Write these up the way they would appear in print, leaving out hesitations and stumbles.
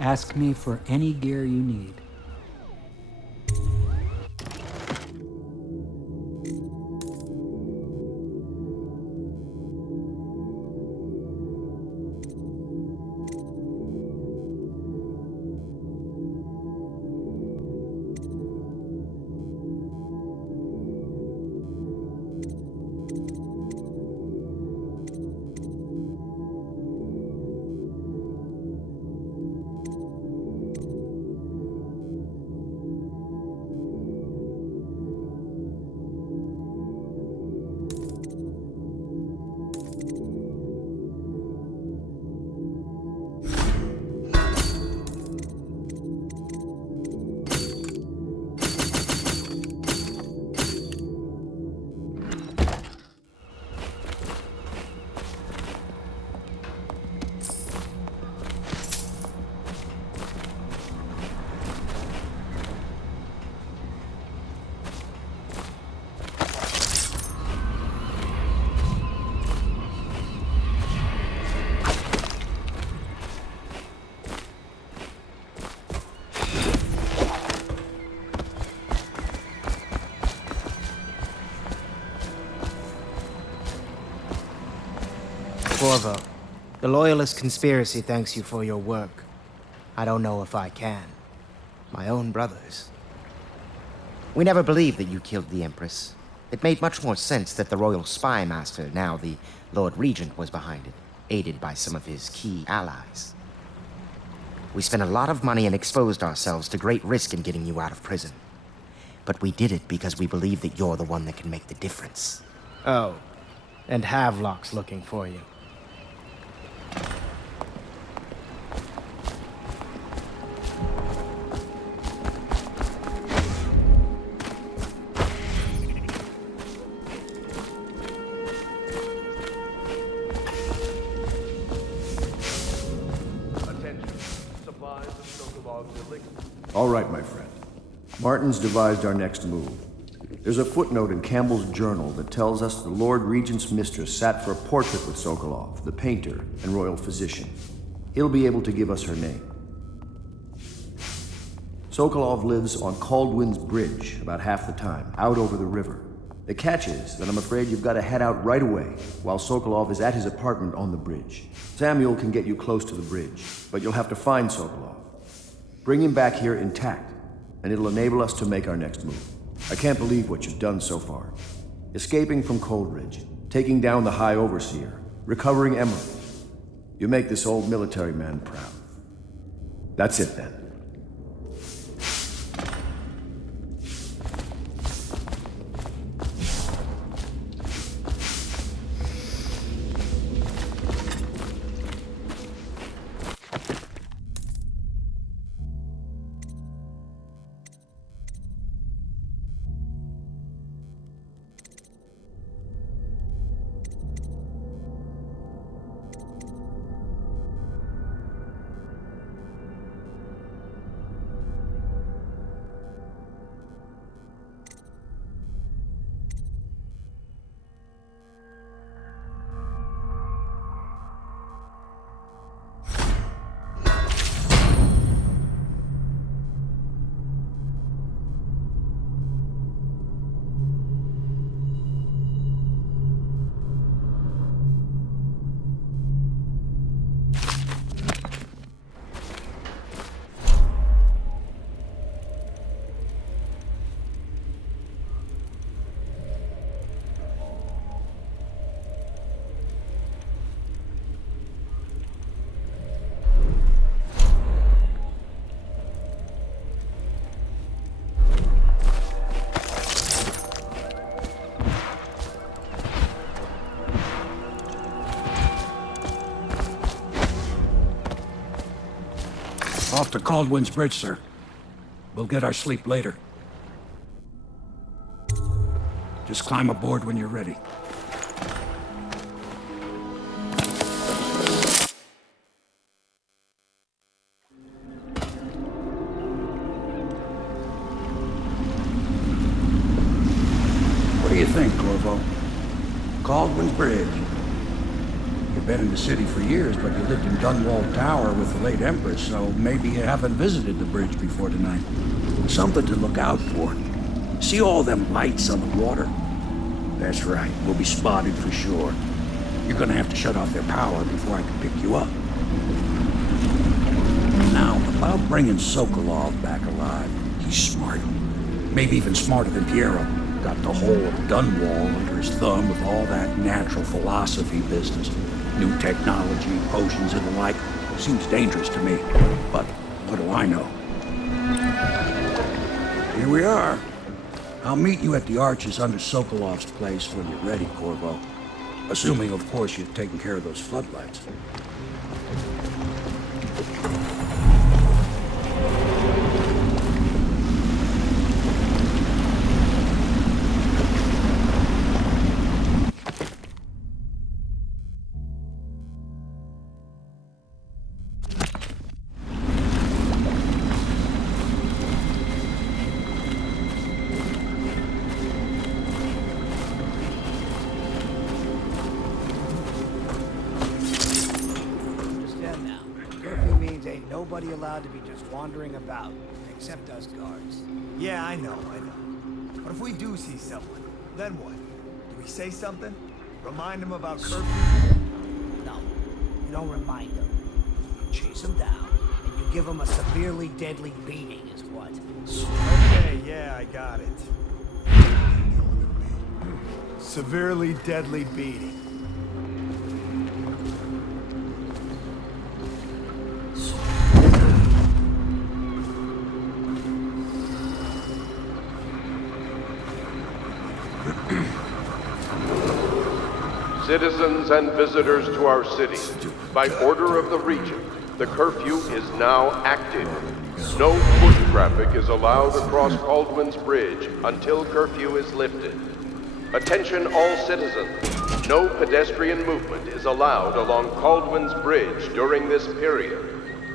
Ask me for any gear you need. Corvo, the Loyalist conspiracy thanks you for your work. I don't know if I can. My own brothers. We never believed that you killed the Empress. It made much more sense that the Royal Spy Master, now the Lord Regent, was behind it, aided by some of his key allies. We spent a lot of money and exposed ourselves to great risk in getting you out of prison. But we did it because we believe that you're the one that can make the difference. Oh, and Havelock's looking for you. All right, my friend. Martin's devised our next move. There's a footnote in Campbell's journal that tells us the Lord Regent's mistress sat for a portrait with Sokolov, the painter and royal physician. He'll be able to give us her name. Sokolov lives on Caldwin's Bridge about half the time, out over the river. The catch is that I'm afraid you've got to head out right away while Sokolov is at his apartment on the bridge. Samuel can get you close to the bridge, but you'll have to find Sokolov. Bring him back here intact, and it'll enable us to make our next move. I can't believe what you've done so far. Escaping from Coldridge, taking down the High Overseer, recovering Emerald. You make this old military man proud. That's it then. Off to Caldwin's Bridge, sir. We'll get our sleep later. Just climb aboard when you're ready. What do you think, Corvo? Caldwin's Bridge. been in the city for years, but you lived in Dunwall Tower with the late Empress, so maybe you haven't visited the bridge before tonight. Something to look out for. See all them lights on the water? That's right, we'll be spotted for sure. You're gonna have to shut off their power before I can pick you up. Now, about bringing Sokolov back alive, he's smart. Maybe even smarter than Piero. Got the whole of Dunwall under his thumb with all that natural philosophy business. New technology, potions and the like. Seems dangerous to me, but what do I know? Here we are. I'll meet you at the arches under Sokolov's place when you're ready, Corvo. Assuming, of course, you've taken care of those floodlights. Nobody allowed to be just wandering about, except us guards. Yeah, I know. But if we do see someone, then what? Do we say something? Remind them about curfew? No, you don't remind them. You chase them down, and you give them a severely deadly beating is what. Okay, yeah, I got it. Severely deadly beating. Citizens and visitors to our city, by order of the Regent, the curfew is now active. No foot traffic is allowed across Caldwin's Bridge until curfew is lifted. Attention all citizens, no pedestrian movement is allowed along Caldwin's Bridge during this period.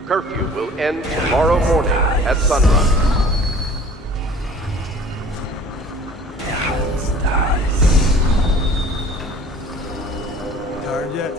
Curfew will end tomorrow morning at sunrise. Tired yet?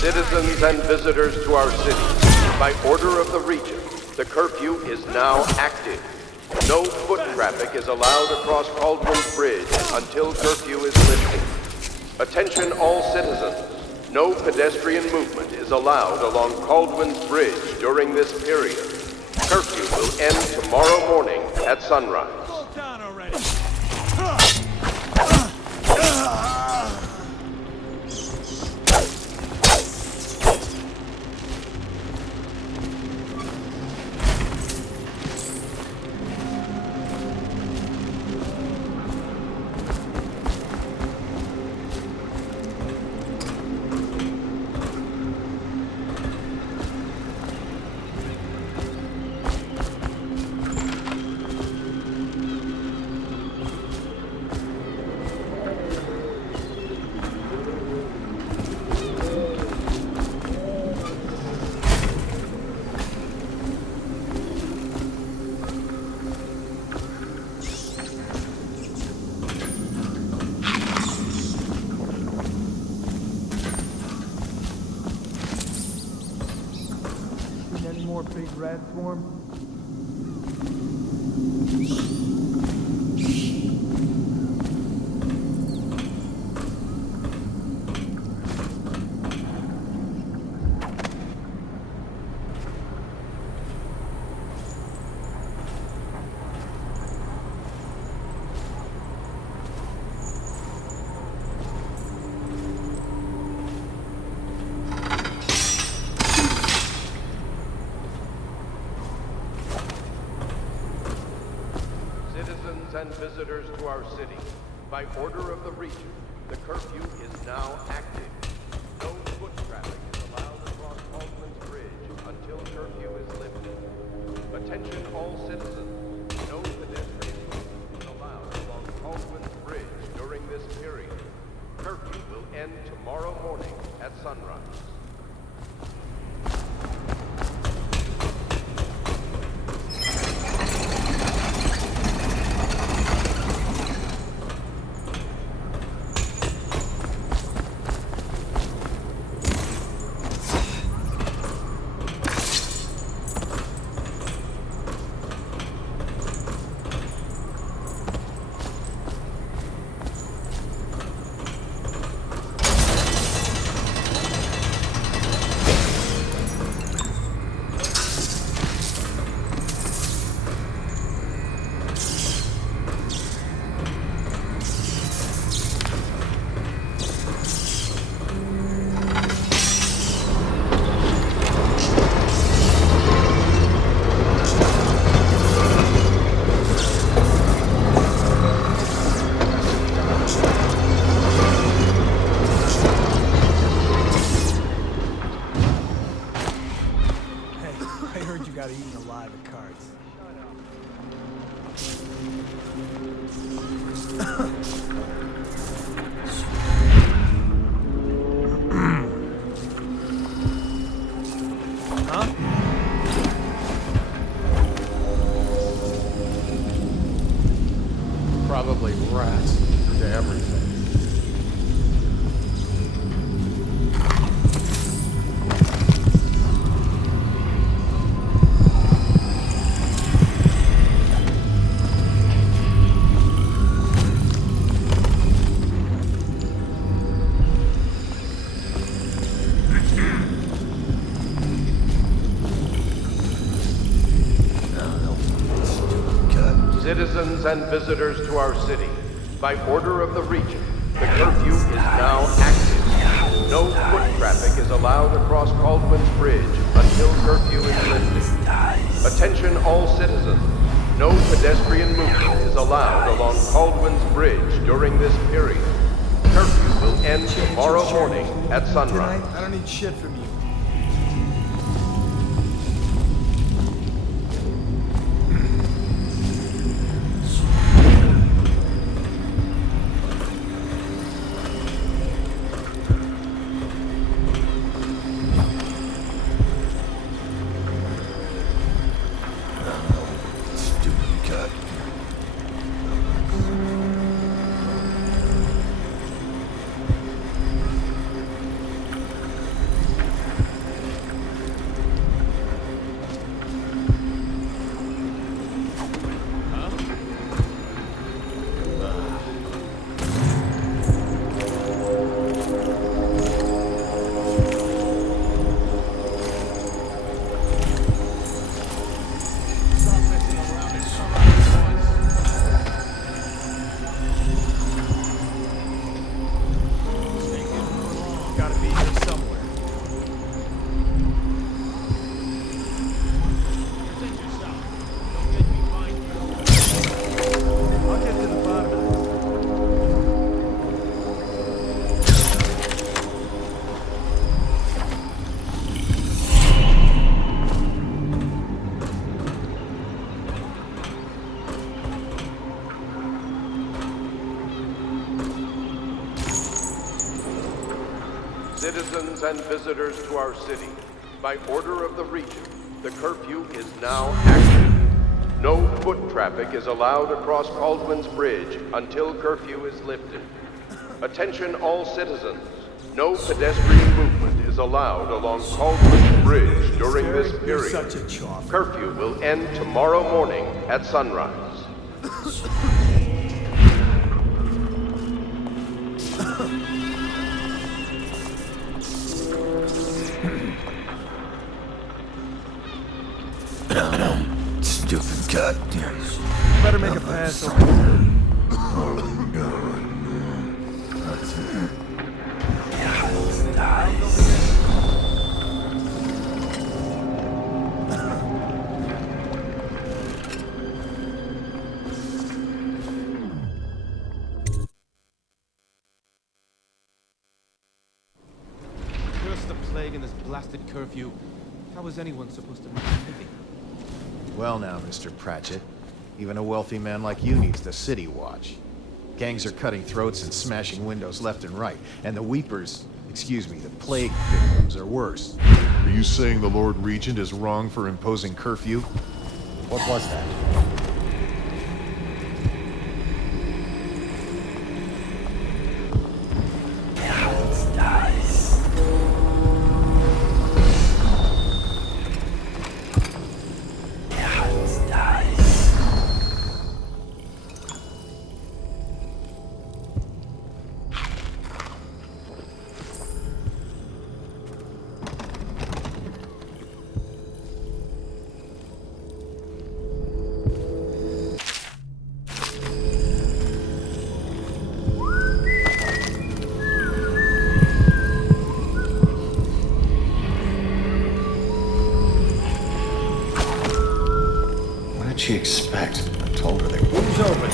Citizens and visitors to our city, by order of the Regent, the curfew is now active. No foot traffic is allowed across Caldwin's Bridge until curfew is lifted. Attention all citizens, no pedestrian movement is allowed along Caldwin's Bridge during this period. Curfew will end tomorrow morning at sunrise. Hold down already. more big rat swarm? And visitors to our city. By order of the region, the curfew is now active. No foot traffic is allowed across Baldwin's Bridge until curfew is lifted. Attention all citizens. No pedestrian movement is allowed along Baldwin's Bridge during this period. Curfew will end tomorrow morning at sunrise. Probably rats into everything. Citizens and visitors to our city, by order of the region, the curfew is now active. No foot traffic is allowed across Baldwin's Bridge until curfew is lifted. Attention all citizens. No pedestrian movement is allowed along Baldwin's Bridge during this period. Curfew will end tomorrow morning at sunrise. I don't need shit from you. Citizens and visitors to our city, by order of the region, the curfew is now active. No foot traffic is allowed across Baldwin's Bridge until curfew is lifted. Attention all citizens. No pedestrian movement is is allowed along Cauldron Bridge during this You're period. such a chomp. Curfew will end tomorrow morning at sunrise. Stupid goddamn. Better make a pass over there. Curse the plague and this blasted curfew. How was anyone supposed to make a living? Well now, Mr. Pratchett, even a wealthy man like you needs the city watch. Gangs are cutting throats and smashing windows left and right, and the weepers, excuse me, the plague victims are worse. Are you saying the Lord Regent is wrong for imposing curfew? What was that? What did she expect? I told her they were. Who's open?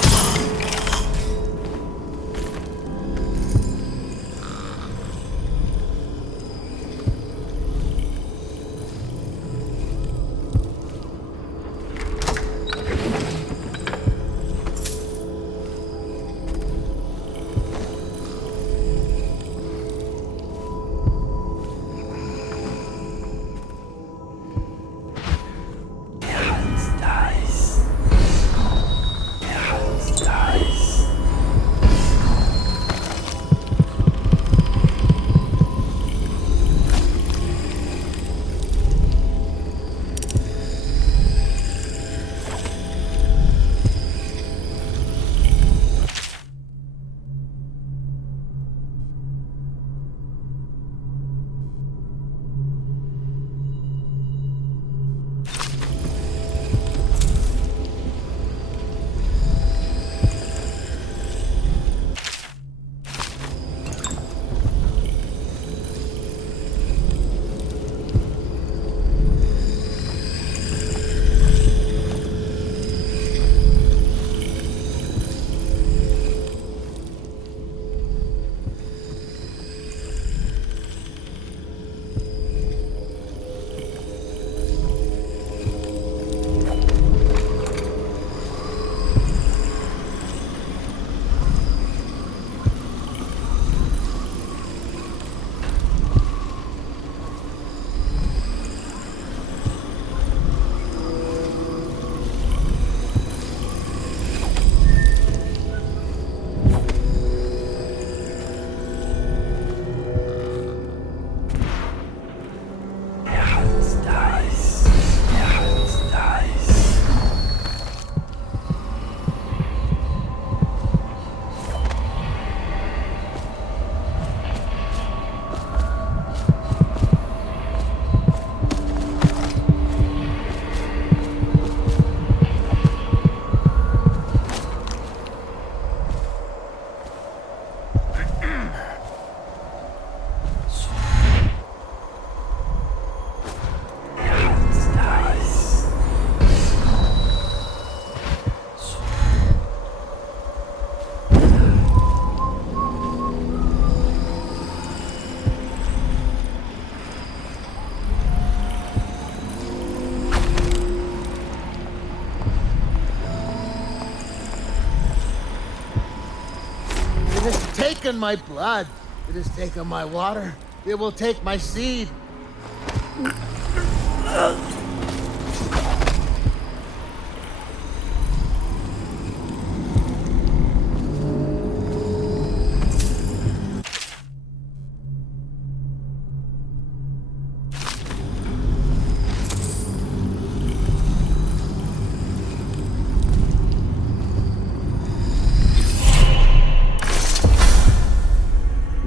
It has taken my blood. It has taken my water. It will take my seed.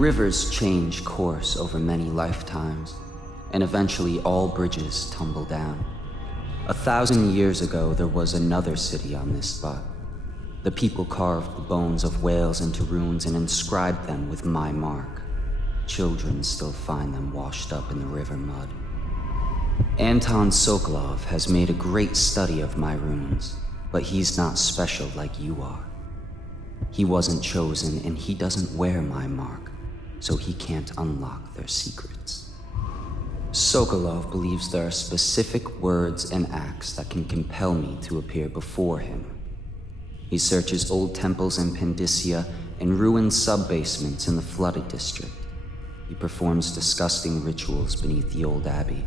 Rivers change course over many lifetimes, and eventually all bridges tumble down. 1,000 years ago, there was another city on this spot. The people carved the bones of whales into runes and inscribed them with my mark. Children still find them washed up in the river mud. Anton Sokolov has made a great study of my runes, but he's not special like you are. He wasn't chosen, and he doesn't wear my mark, so he can't unlock their secrets. Sokolov believes there are specific words and acts that can compel me to appear before him. He searches old temples in Pendicia and ruined sub-basements in the flooded district. He performs disgusting rituals beneath the old abbey.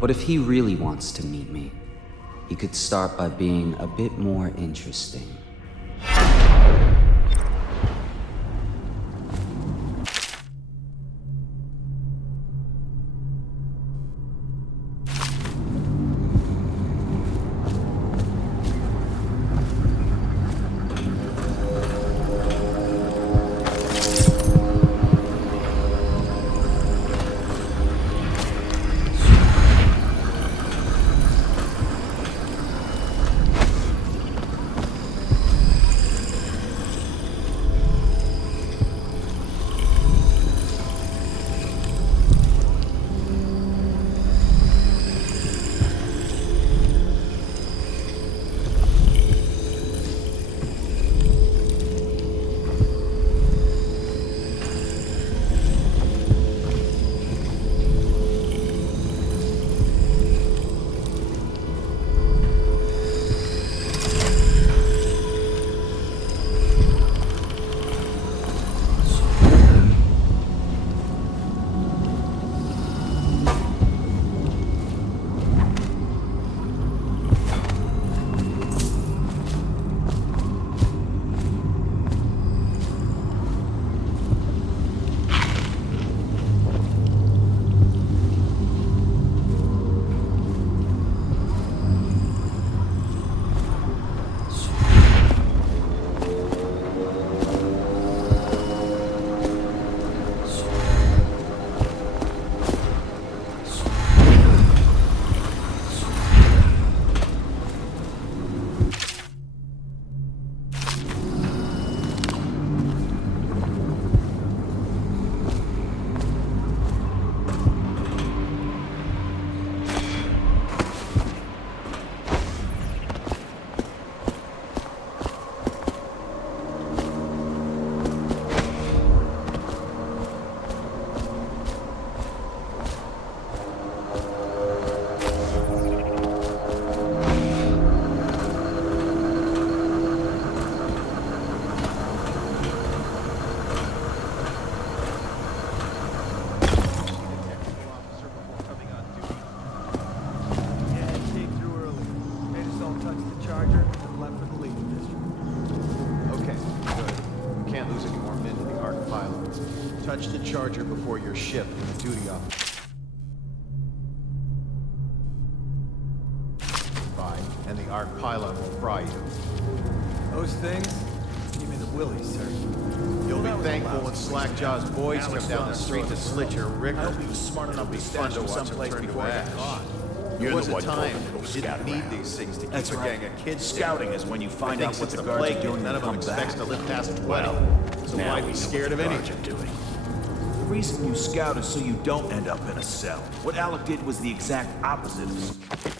But if he really wants to meet me, he could start by being a bit more interesting. Touch the charger before you're shipped in the duty officer. And the arc pylon will fry you. Those things? Give me the willies, sir. You'll be thankful when Slackjaw's boys come down the street to slit your ricker. I hope he was smart enough to fun stash to them watch him someplace turn to before I got ash. caught. There was a one time told me to go you scout didn't need around. these things to keep That's a right. gang of kids Scouting safe. is when you find I out think what since the the guards plague, are doing none and of them come expects back. to live past 20. Well, So now why we be know scared what of the anything? guards are doing. The reason you scout is so you don't end up in a cell. What Alec did was the exact opposite of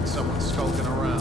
got someone skulking around.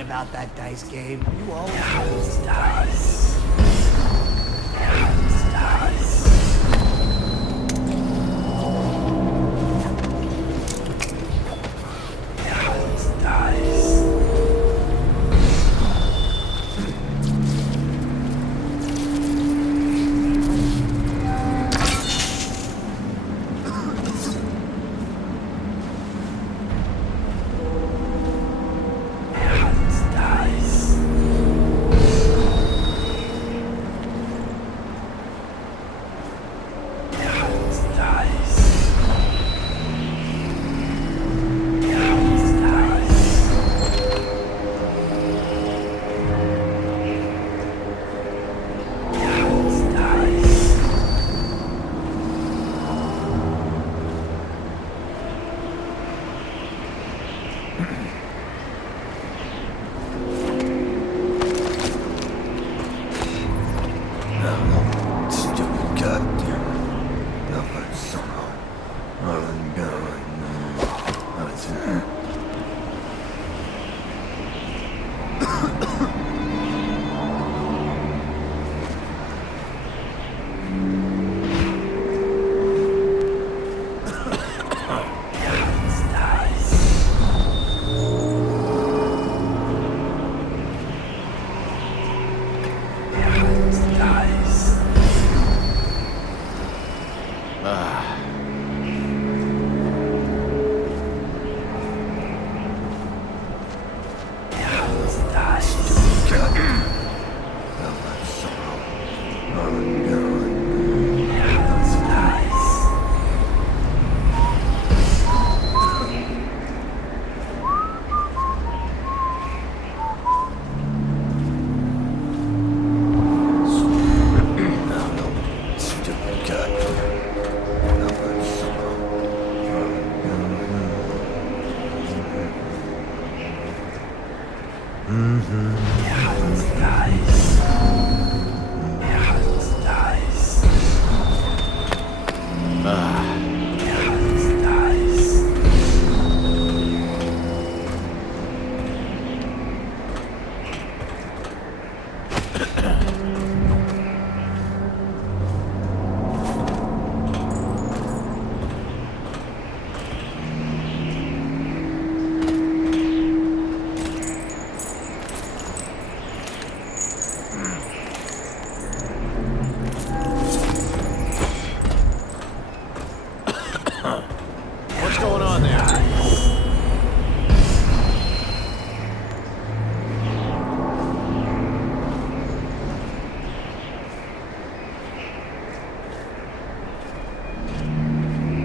About that dice game. You always lose dice.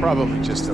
Probably just a...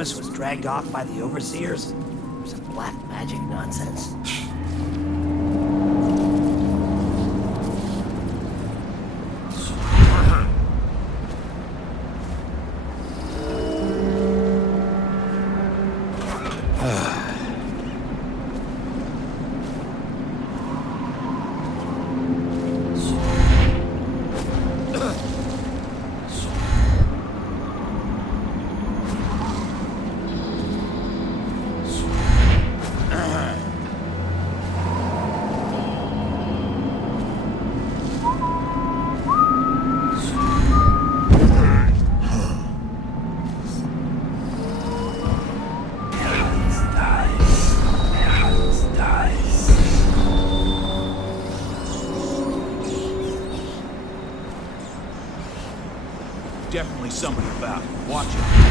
Was dragged off by the overseers? Some black magic nonsense. Definitely somebody about. Watch it.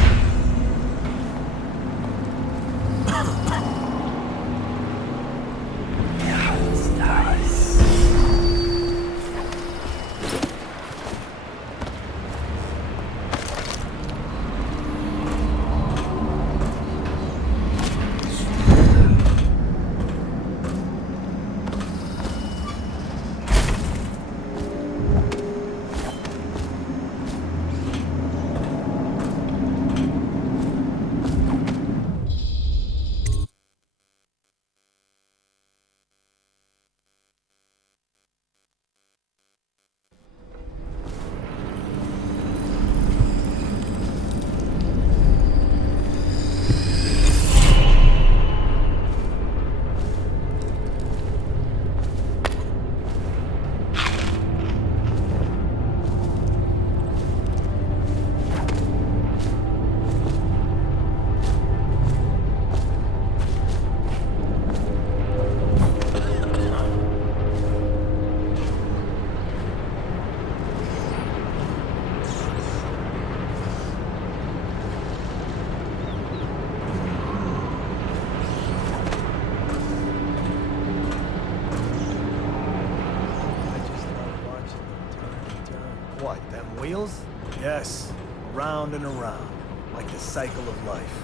wheels? Yes, around and around, like the cycle of life.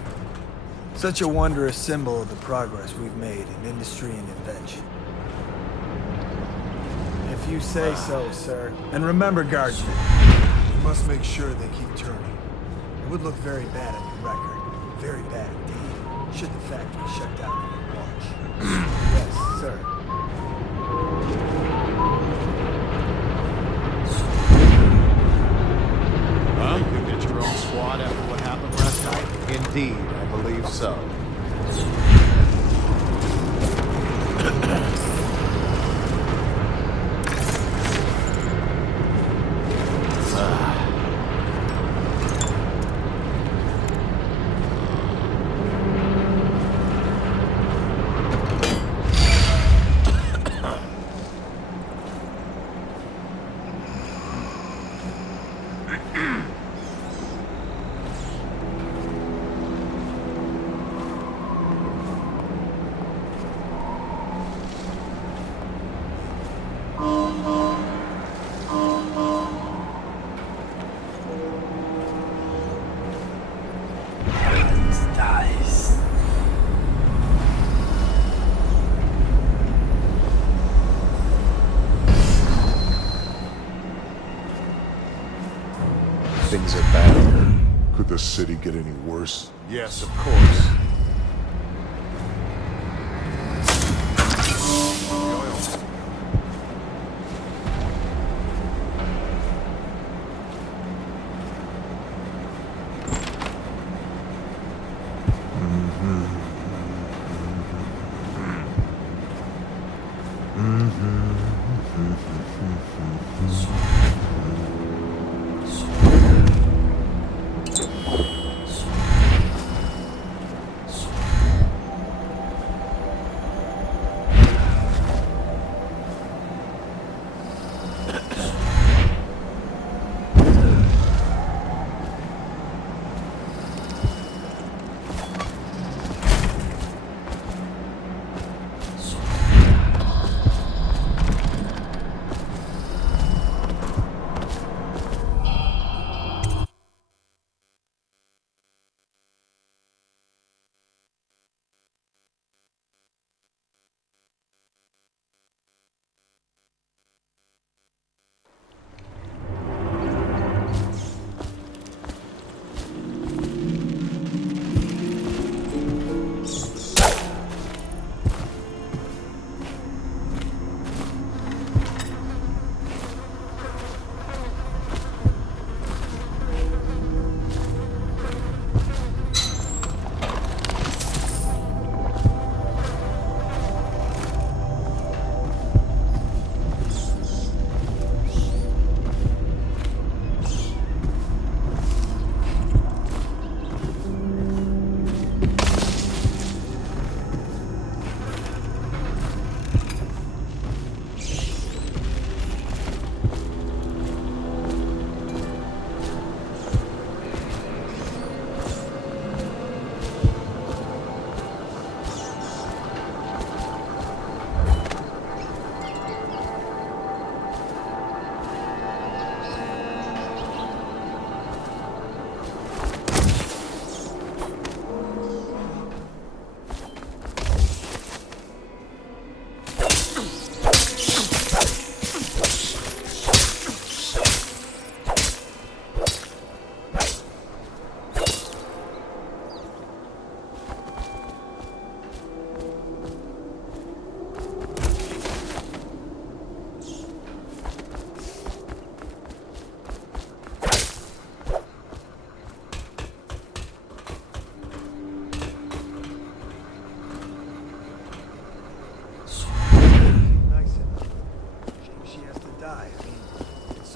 Such a wondrous symbol of the progress we've made in industry and invention. If you say so, sir. And remember, Guardsman, you must make sure they keep turning. It would look very bad on your record. Very bad indeed, should the factory shut down in your watch. Yes, sir. Huh? You could get your own squad after what happened last night? Indeed, I believe so. Things are bad here. Could the city get any worse? Yes, of course.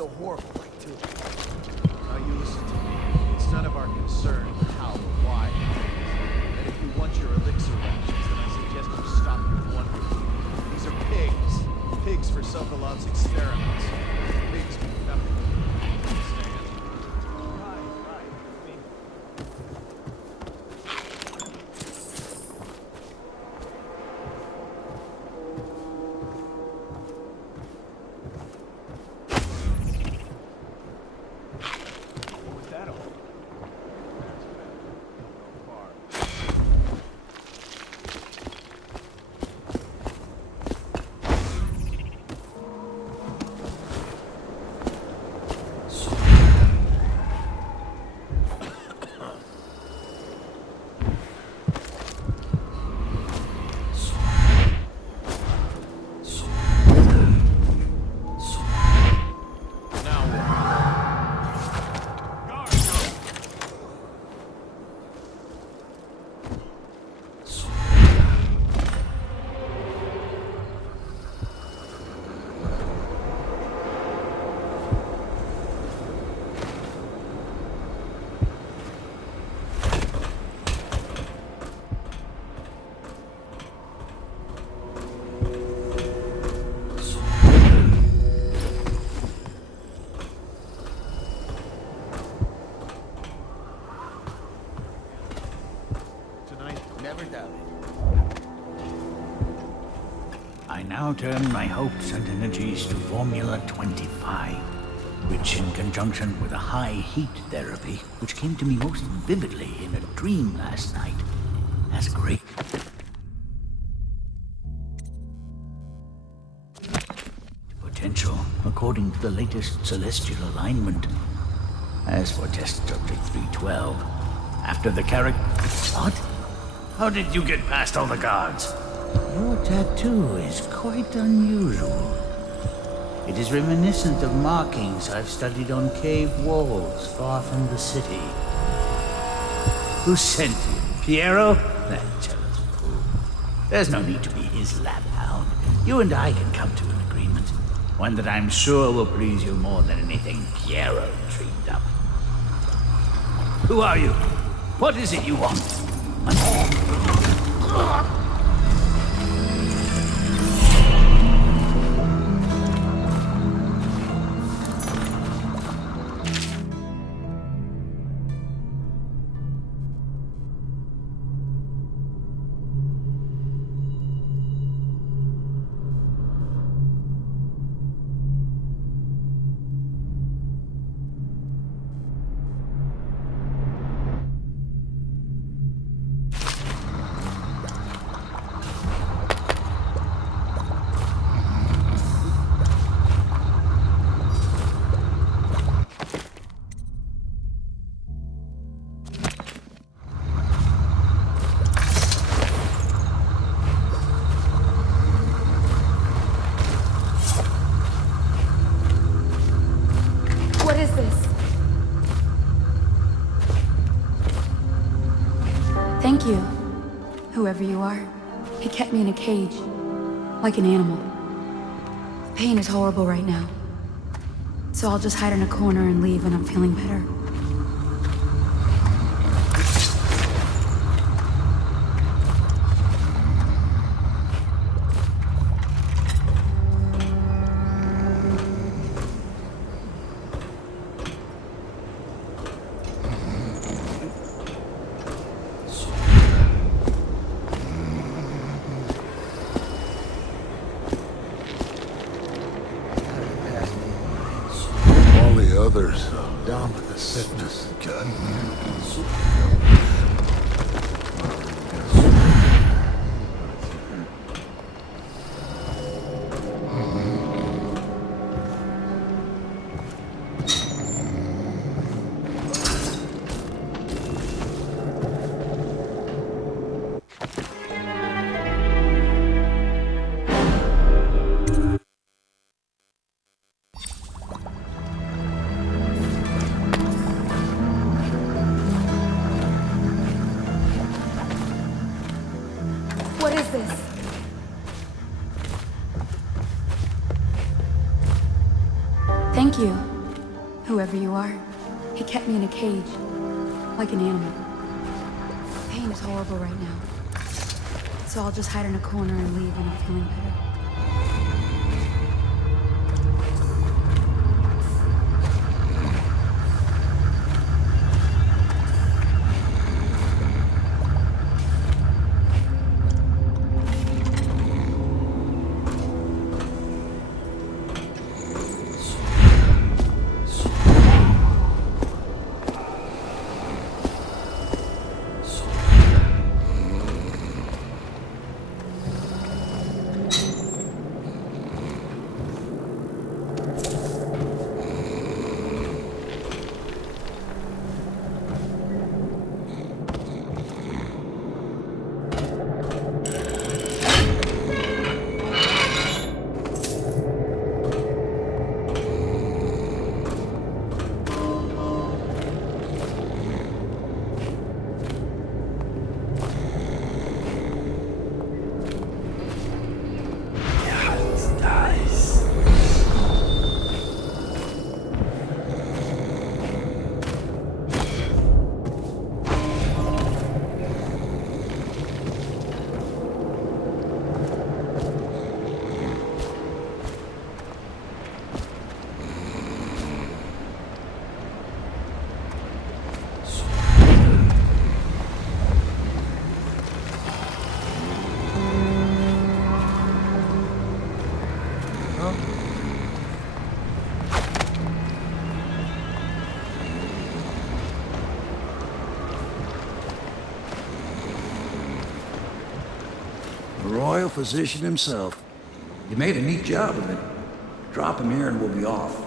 so horrible, like, too. Now you listen to me. It's none of our concern how or why. And if you want your elixir rations, then I suggest you stop your wondering. These are pigs. Pigs for Sokolov's experiments. Pigs do nothing. Understand? Right. I mean... Never doubt it. I now turn my hopes and energies to Formula 25, which in conjunction with a high heat therapy, which came to me most vividly in a dream last night, has great potential according to the latest celestial alignment. As for test subject 312, after the character... What? How did you get past all the guards? Your tattoo is quite unusual. It is reminiscent of markings I've studied on cave walls far from the city. Who sent you? Piero? That jealous fool. There's no need to be his lap hound. You and I can come to an agreement. One that I'm sure will please you more than anything Piero dreamed up. Who are you? What is it you want? Thank you, whoever you are. He kept me in a cage, like an animal. The pain is horrible right now. So I'll just hide in a corner and leave when I'm feeling better. Others down with the sickness. What is this? Thank you, whoever you are. He kept me in a cage, like an animal. The pain is horrible right now. So I'll just hide in a corner and leave when I'm feeling better. royal physician himself. You made a neat job of it. Drop him here and we'll be off.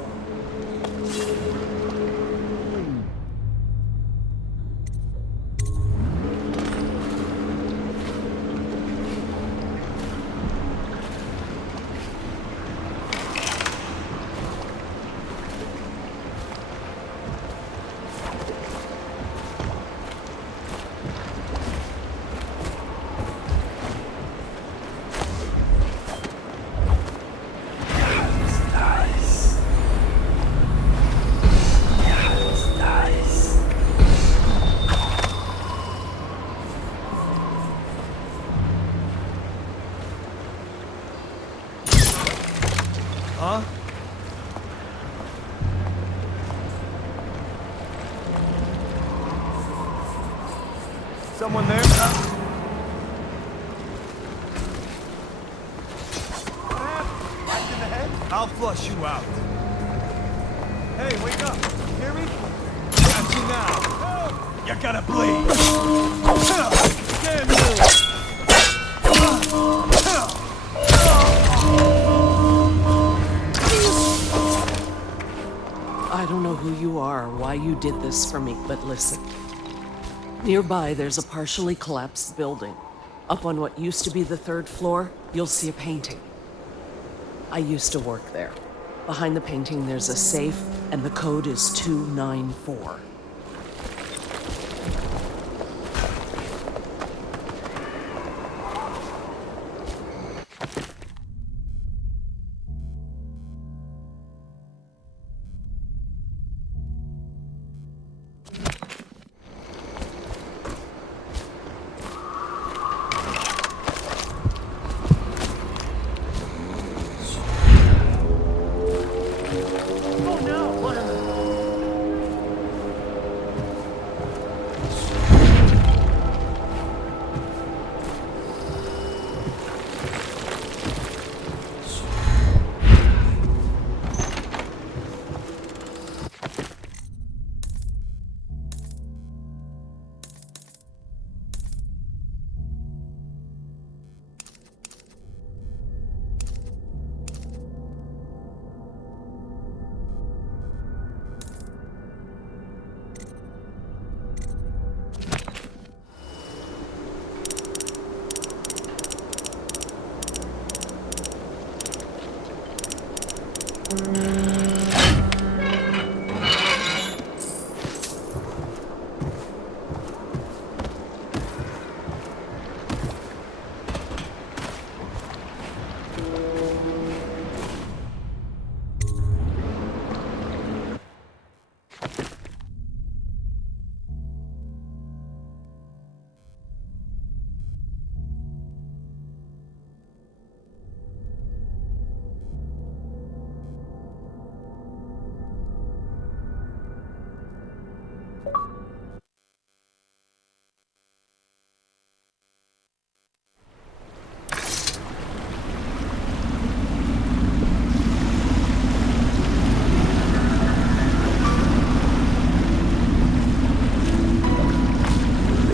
Huh? Someone there? What happened? Back in the head? I'll flush you out. Hey, wake up. You hear me? Got you now. Help! You gotta bleed. Damn you! I don't know who you are or why you did this for me, but listen. Nearby, there's a partially collapsed building. Up on what used to be the 3rd floor, you'll see a painting. I used to work there. Behind the painting, there's a safe, and the code is 294.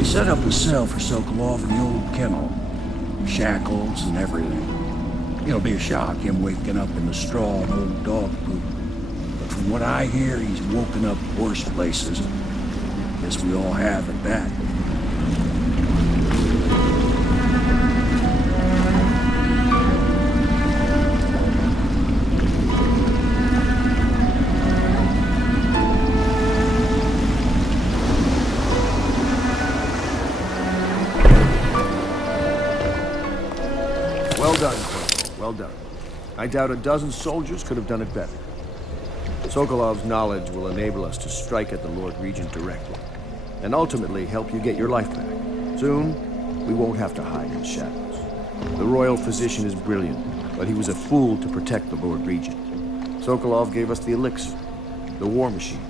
Set up a cell for Sokolov in the old kennel. Shackles and everything. It'll be a shock, him waking up in the straw and old dog poop. But from what I hear, he's woken up worse places. Guess we all have at that. Well done, Corvo. Well done. I doubt a dozen soldiers could have done it better. Sokolov's knowledge will enable us to strike at the Lord Regent directly, and ultimately help you get your life back. Soon, we won't have to hide in the shadows. The royal physician is brilliant, but he was a fool to protect the Lord Regent. Sokolov gave us the elixir, the war machines.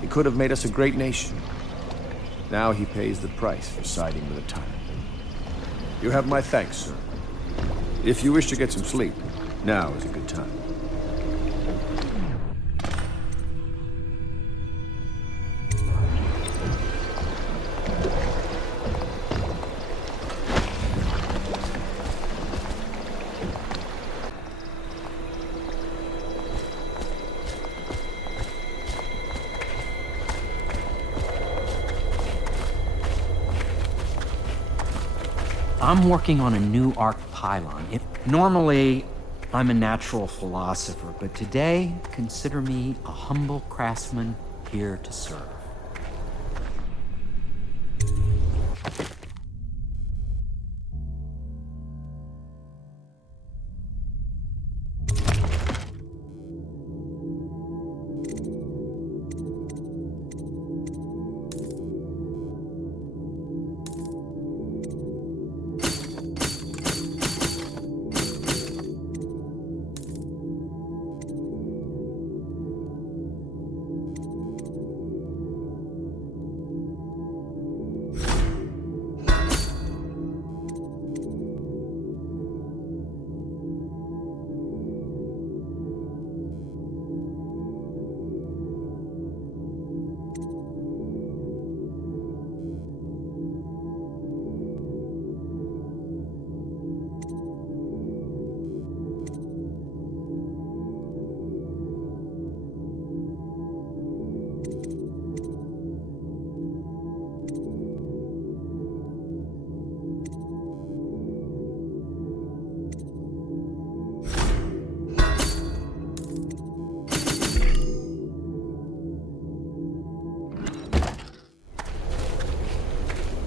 He could have made us a great nation. Now he pays the price for siding with a tyrant. You have my thanks, sir. If you wish to get some sleep, now is a good time. I'm working on a new arc pylon. Normally, I'm a natural philosopher, but today, consider me a humble craftsman here to serve.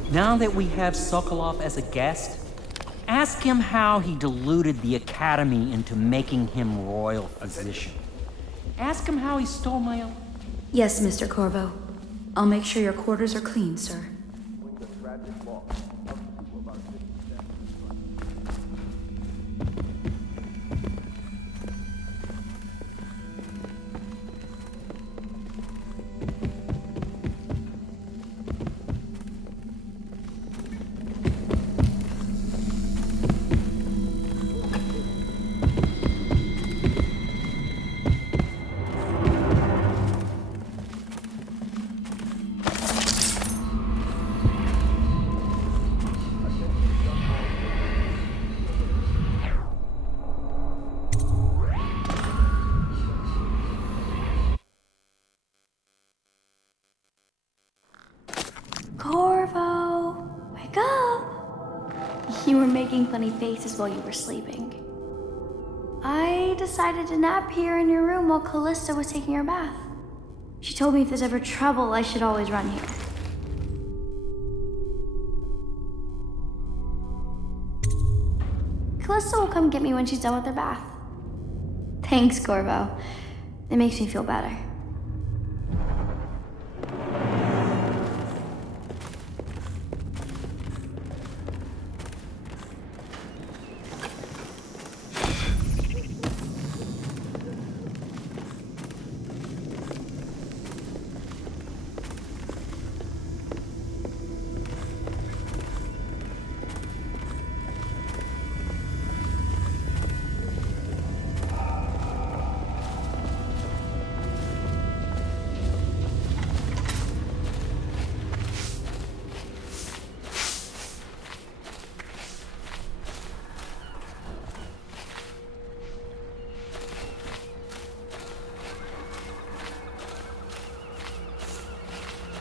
Now that we have Sokolov as a guest, ask him how he deluded the Academy into making him royal physician. Ask him how he stole my own... Yes, Mr. Corvo. I'll make sure your quarters are clean, sir. Corvo, wake up! You were making funny faces while you were sleeping. I decided to nap here in your room while Callista was taking her bath. She told me if there's ever trouble, I should always run here. Callista will come get me when she's done with her bath. Thanks, Corvo. It makes me feel better.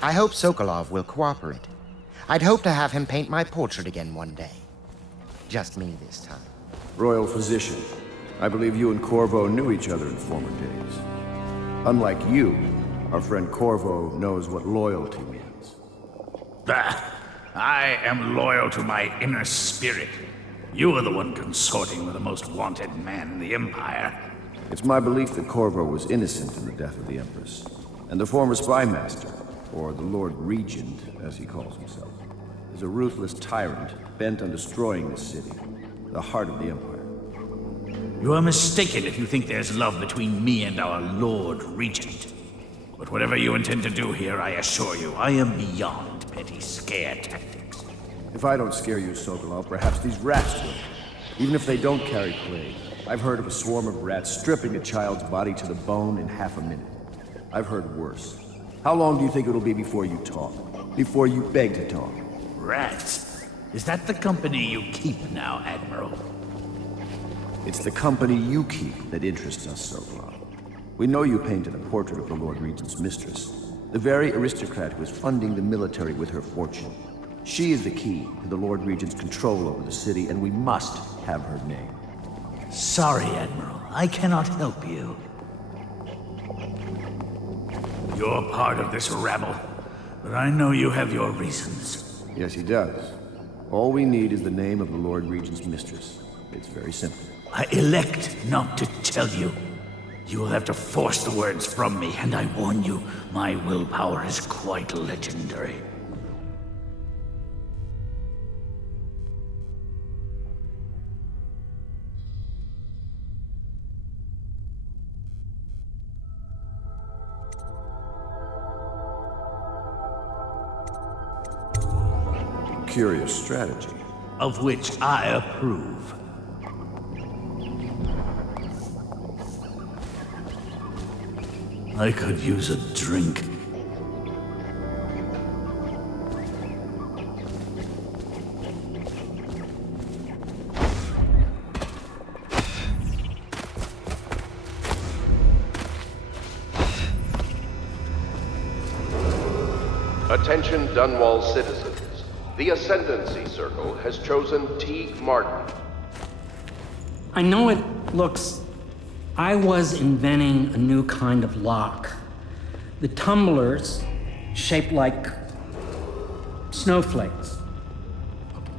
I hope Sokolov will cooperate. I'd hope to have him paint my portrait again one day. Just me this time. Royal Physician, I believe you and Corvo knew each other in former days. Unlike you, our friend Corvo knows what loyalty means. Bah! I am loyal to my inner spirit. You are the one consorting with the most wanted man in the Empire. It's my belief that Corvo was innocent in the death of the Empress, and the former spy master, or the Lord Regent, as he calls himself, is a ruthless tyrant bent on destroying this city, the heart of the Empire. You are mistaken if you think there's love between me and our Lord Regent. But whatever you intend to do here, I assure you, I am beyond petty scare tactics. If I don't scare you, Sokolov, perhaps these rats will. Even if they don't carry plague. I've heard of a swarm of rats stripping a child's body to the bone in half a minute. I've heard worse. How long do you think it'll be before you talk? Before you beg to talk? Rats? Is that the company you keep now, Admiral? It's the company you keep that interests us, Sokolov. We know you painted a portrait of the Lord Regent's mistress, the very aristocrat who is funding the military with her fortune. She is the key to the Lord Regent's control over the city, and we must have her name. Sorry, Admiral. I cannot help you. You're part of this rabble, but I know you have your reasons. Yes, he does. All we need is the name of the Lord Regent's mistress. It's very simple. I elect not to tell you. You will have to force the words from me, and I warn you, my willpower is quite legendary. Curious strategy. Of which I approve. I could use a drink. Attention Dunwall citizens. The Ascendancy Circle has chosen Teague Martin. I know it looks... I was inventing a new kind of lock. The tumblers, shaped like snowflakes.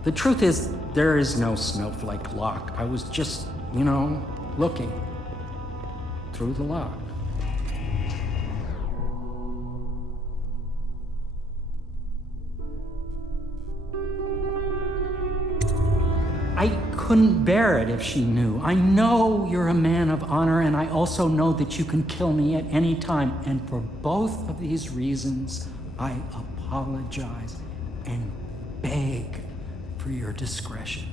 The truth is, there is no snowflake lock. I was just, looking through the lock. I couldn't bear it if she knew. I know you're a man of honor, and I also know that you can kill me at any time. And for both of these reasons, I apologize and beg for your discretion.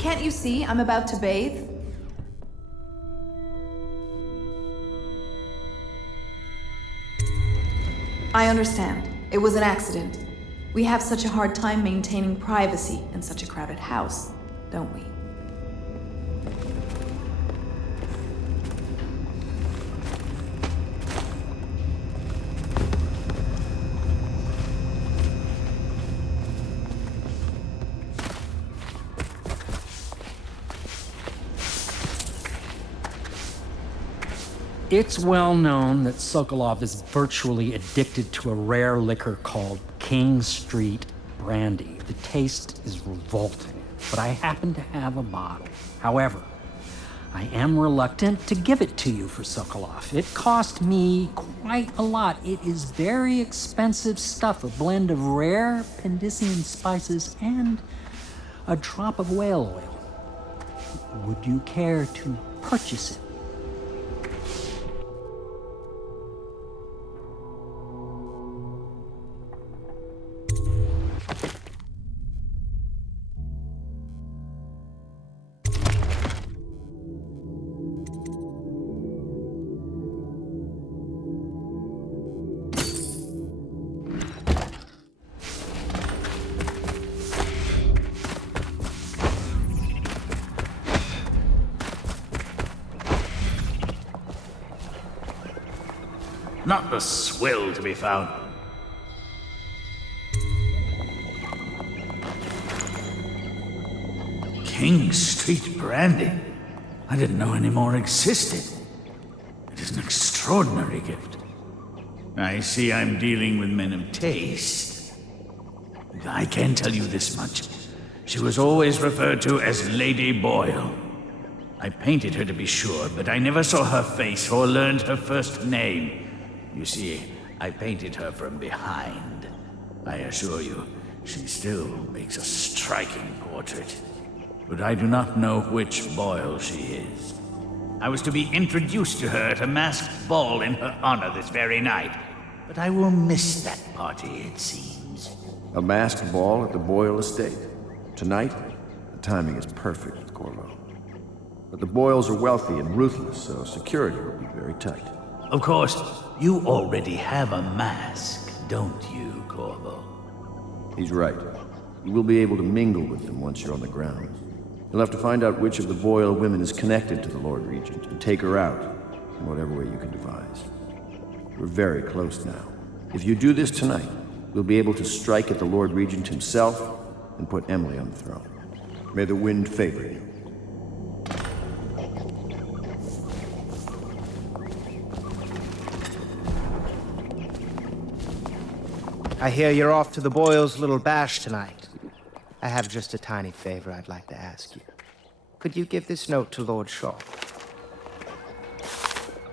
Can't you see I'm about to bathe? I understand. It was an accident. We have such a hard time maintaining privacy in such a crowded house, don't we? It's well known that Sokolov is virtually addicted to a rare liquor called King Street Brandy. The taste is revolting, but I happen to have a bottle. However, I am reluctant to give it to you for Sokolov. It cost me quite a lot. It is very expensive stuff, a blend of rare Pendician spices and a drop of whale oil. Would you care to purchase it? Not the swill to be found. King Street Brandy? I didn't know any more existed. It is an extraordinary gift. I see I'm dealing with men of taste. I can tell you this much. She was always referred to as Lady Boyle. I painted her to be sure, but I never saw her face or learned her first name. You see, I painted her from behind. I assure you, she still makes a striking portrait. But I do not know which Boyle she is. I was to be introduced to her at a masked ball in her honor this very night. But I will miss that party, it seems. A masked ball at the Boyle estate. Tonight, the timing is perfect, Corvo. But the Boyles are wealthy and ruthless, so security will be very tight. Of course, you already have a mask, don't you, Corvo? He's right. You will be able to mingle with them once you're on the ground. You'll have to find out which of the Boyle women is connected to the Lord Regent and take her out. in whatever way you can devise. We're very close now. If you do this tonight, we'll be able to strike at the Lord Regent himself and put Emily on the throne. May the wind favor you. I hear you're off to the Boyles' little bash tonight. I have just a tiny favor I'd like to ask you. Could you give this note to Lord Shaw?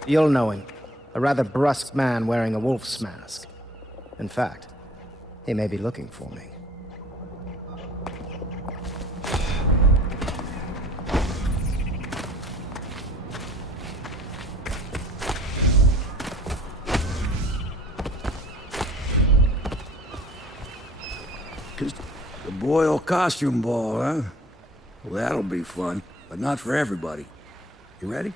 You'll know him. A rather brusque man wearing a wolf's mask. In fact, he may be looking for me. The Boyle costume ball, huh? Well, that'll be fun, but not for everybody. You ready?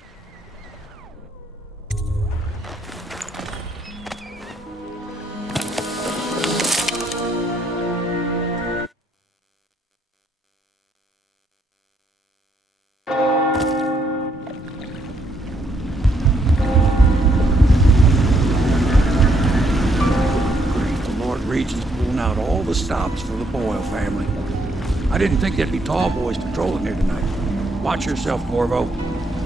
Stops for the Boyle family. I didn't think there'd be tall boys patrolling here tonight. Watch yourself, Corvo.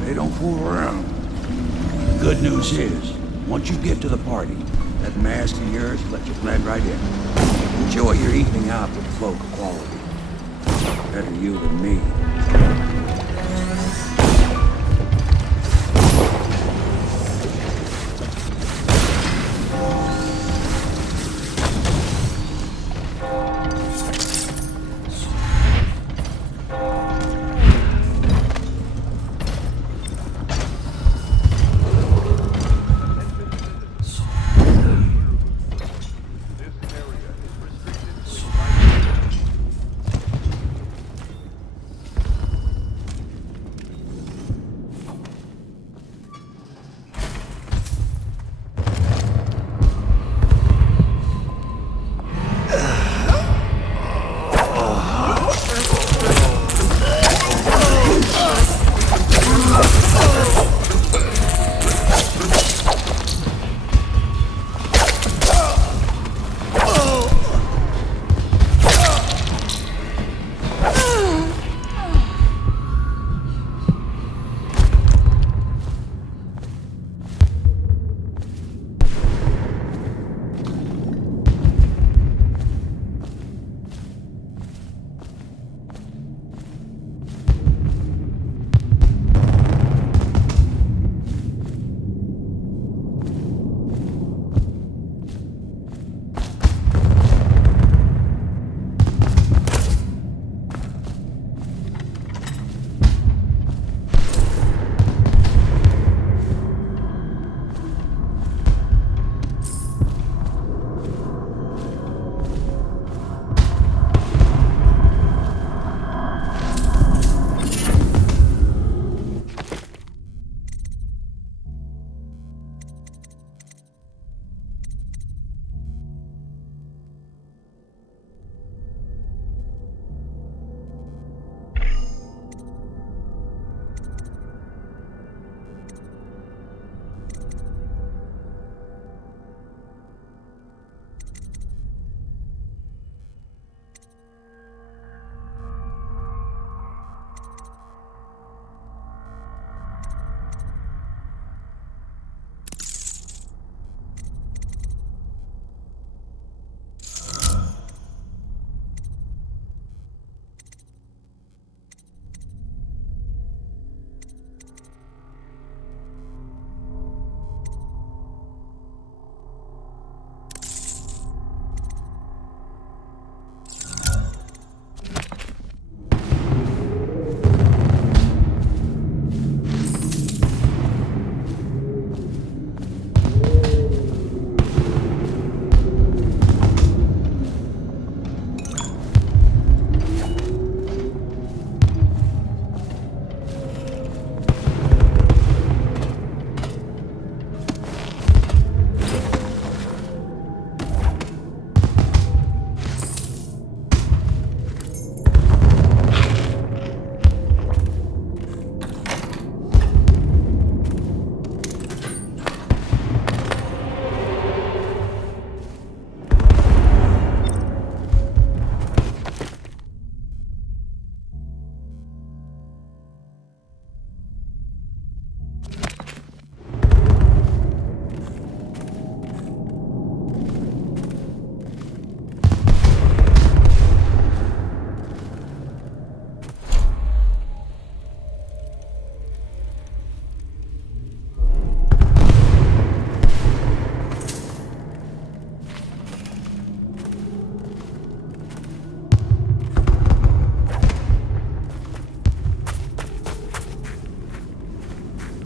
They don't fool around. The good news is, once you get to the party, that mask of yours will let you blend right in. Enjoy your evening out with folk of quality. Better you than me.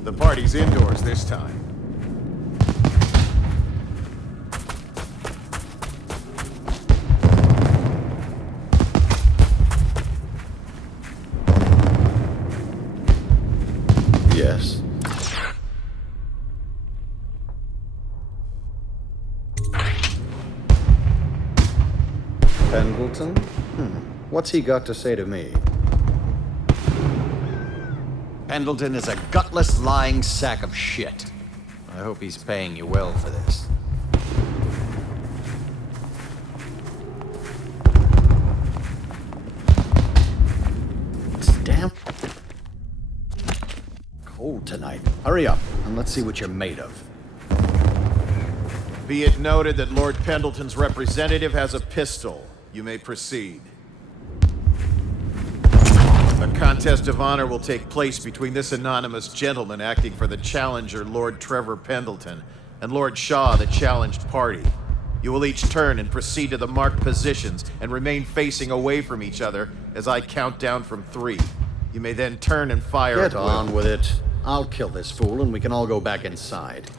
The party's indoors this time. Yes. Pendleton? What's he got to say to me? Pendleton is a gutless, lying sack of shit. I hope he's paying you well for this. It's damn cold tonight. Hurry up, and let's see what you're made of. Be it noted that Lord Pendleton's representative has a pistol. You may proceed. A contest of honor will take place between this anonymous gentleman acting for the challenger, Lord Trevor Pendleton, and Lord Shaw, the challenged party. You will each turn and proceed to the marked positions and remain facing away from each other as I count down from 3. You may then turn and fire Get at will. on with it. I'll kill this fool and we can all go back inside.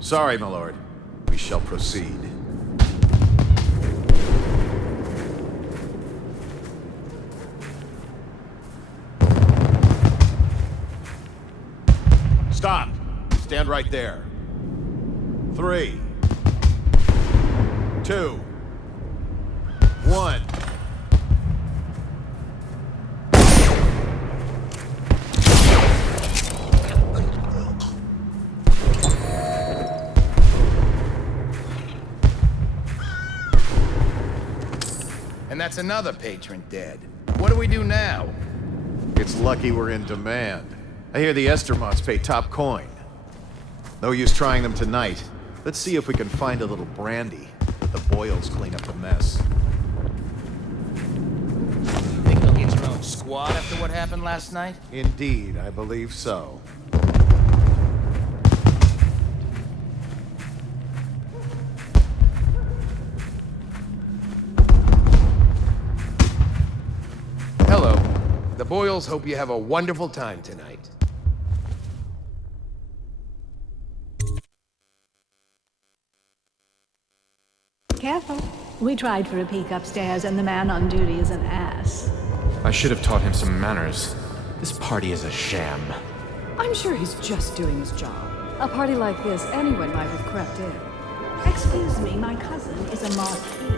Sorry, my lord. We shall proceed. Stop! Stand right there. 3, 2, 1. And that's another patron dead. What do we do now? It's lucky we're in demand. I hear the Estermonts pay top coin. No use trying them tonight. Let's see if we can find a little brandy. Let the Boyles clean up the mess. Think you'll get your own squad after what happened last night? Indeed, I believe so. Hello. The Boyles hope you have a wonderful time tonight. Careful. We tried for a peek upstairs, and the man on duty is an ass. I should have taught him some manners. This party is a sham. I'm sure he's just doing his job. A party like this, anyone might have crept in. Excuse me, my cousin is a marquis.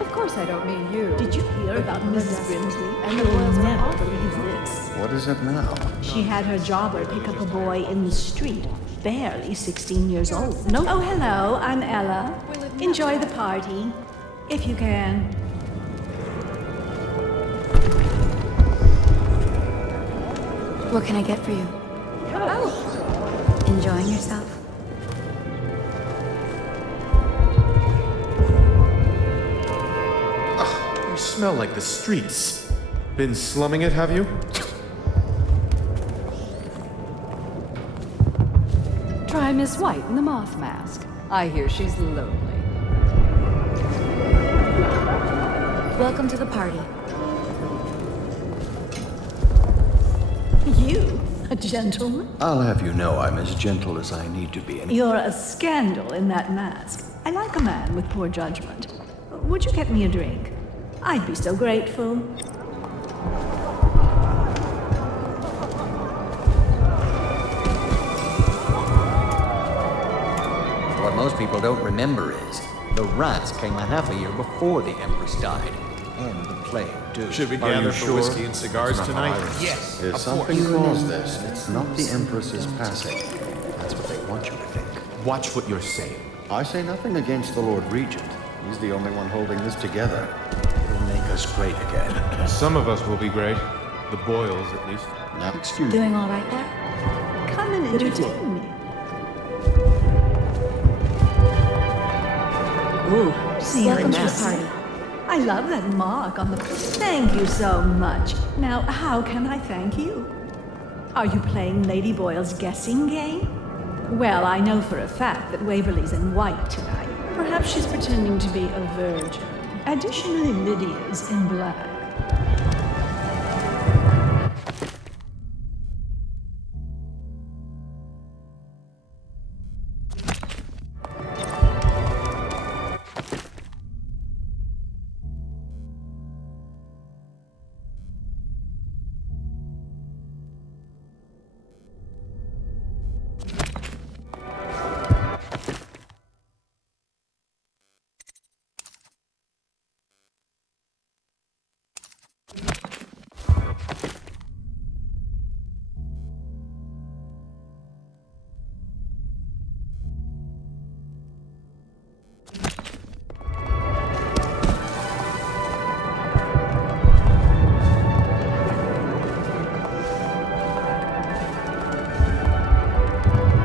Of course I don't mean you. Did you hear about Mrs. Grimsby? And the You'll Boyles were never awful. believe this. What is it now? She had her jobber pick up a boy in the street, barely 16 years old. No. Oh, hello, I'm Ella. Enjoy the party, if you can. What can I get for you? Oh. Enjoying yourself? You smell like the streets. Been slumming it, have you? Try Miss White in the moth mask. I hear she's lonely. Welcome to the party. You, a gentleman? I'll have you know I'm as gentle as I need to be. You're a scandal in that mask. I like a man with poor judgment. Would you get me a drink? I'd be so grateful. What most people don't remember is the rats came a half a year before the Empress died. And the plague, too. Should we Are you gather for sure? whiskey and cigars It's not tonight? Irish. Yes, If of something course. caused this, it's not the Empress's passing. That's what they want you to think. Watch what you're saying. I say nothing against the Lord Regent. He's the only one holding this together. He'll make us great again. Some of us will be great. The Boyles, at least. Now, excuse me. Doing all right there? Come and entertain me. Ooh, see Welcome to the party. I love that mark on the... Thank you so much. Now, how can I thank you? Are you playing Lady Boyle's guessing game? Well, I know for a fact that Waverly's in white tonight. Perhaps she's pretending to be a virgin. Additionally, Lydia's in black.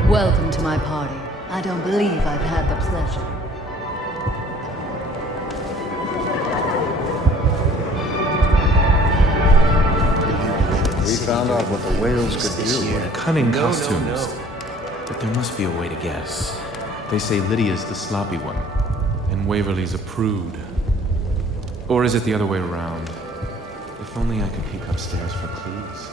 Welcome to my party. I don't believe I've had the pleasure. We found out what the whales could do. Cunning costumes. But there must be a way to guess. They say Lydia's the sloppy one, and Waverly's a prude. Or is it the other way around? If only I could peek upstairs for clues.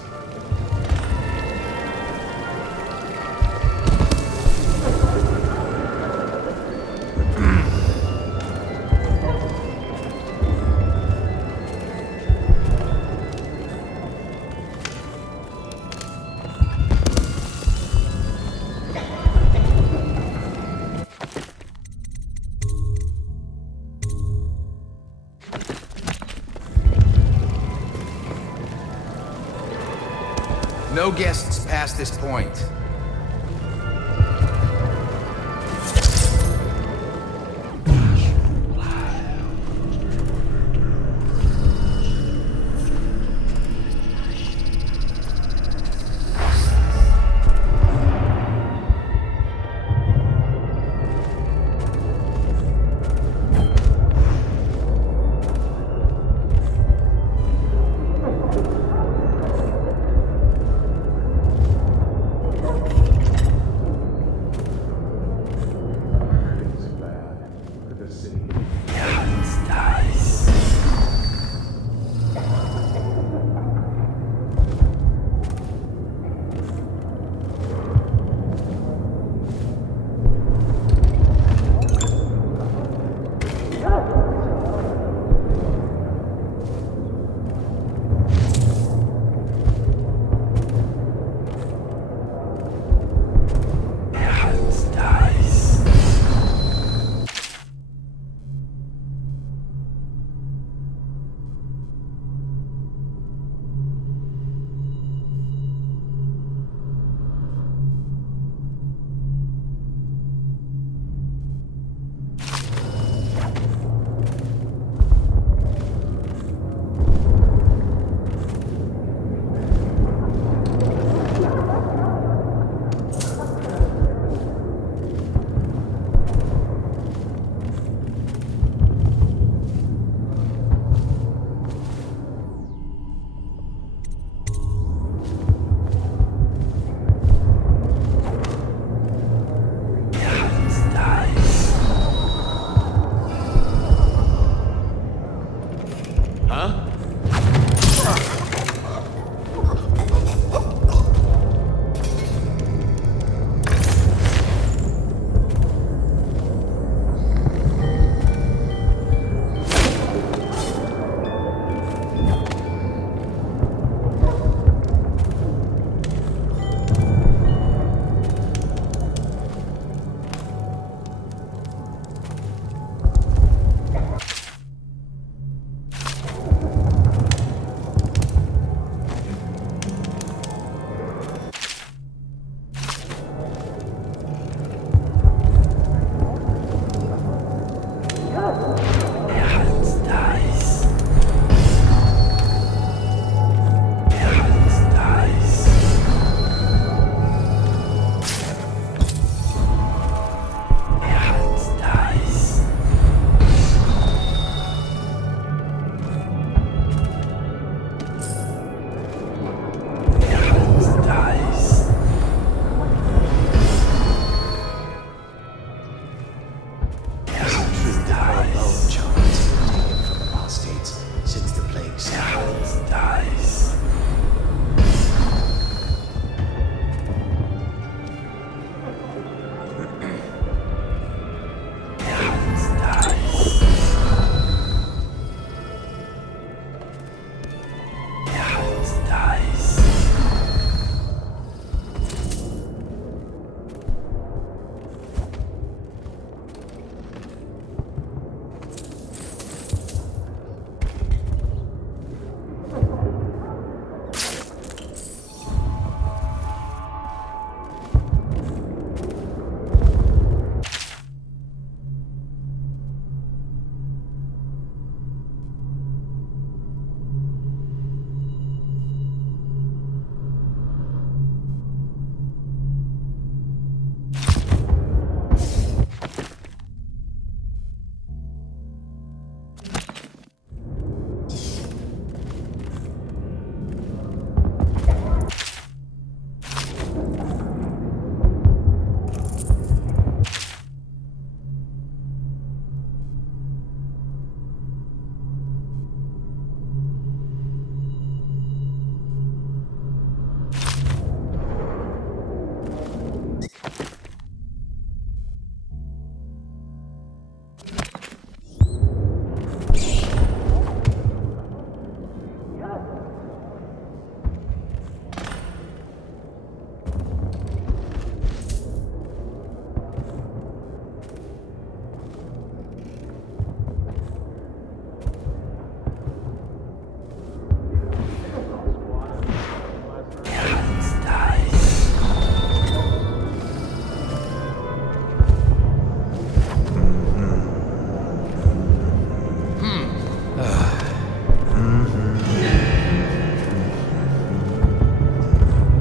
No guests past this point.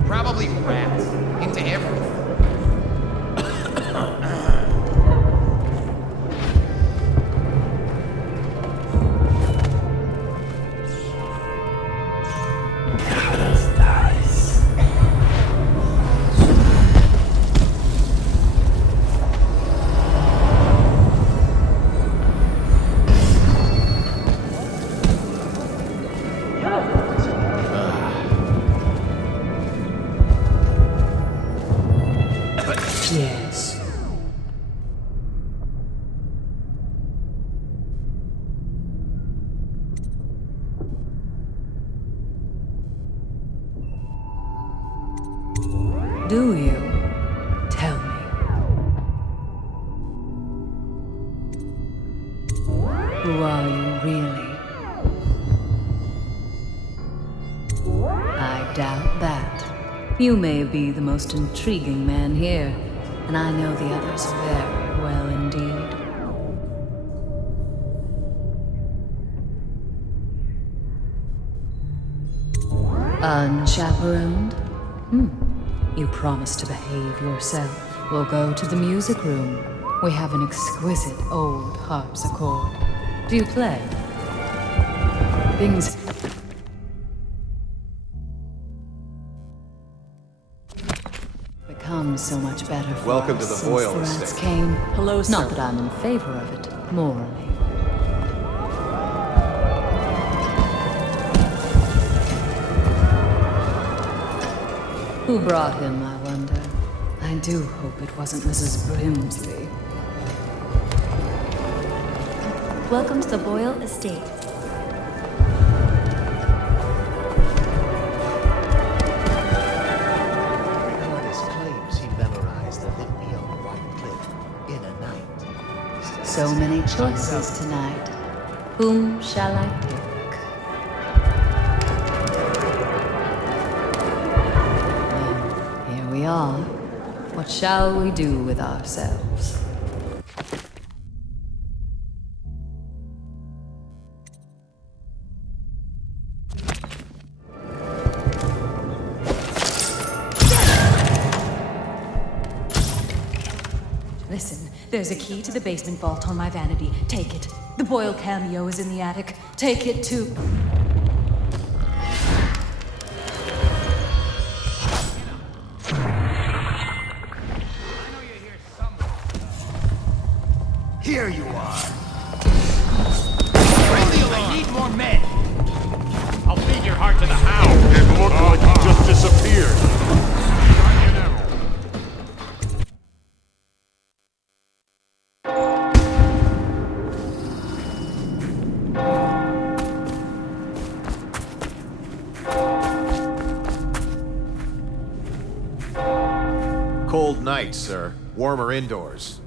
Probably rats. Into everything. Yes. Do you? Tell me. Who are you really? I doubt that. You may be the most intriguing man here, and I know the others very well indeed. Unchaperoned? You promised to behave yourself. We'll go to the music room. We have an exquisite old harpsichord. Do you play? Things become so much better for Welcome us to the since Boyle the rats estate. came. Hello, sir. Not that I'm in favor of it, morally. Who brought him, I wonder? I do hope it wasn't Mrs. Brimsley. Welcome to the Boyle Estate. Recordist claims he memorized the litany on White Cliff in a night. So many choices tonight. Whom shall I pick? Well, here we are. What shall we do with ourselves? Listen, there's a key to the basement vault on my vanity. Take it. The Boyle cameo is in the attic. Take it too. Here you are. Bring the alarm. I need more men. I'll feed your heart to the hound. It looked like he just disappeared. Cold night, sir. Warmer indoors.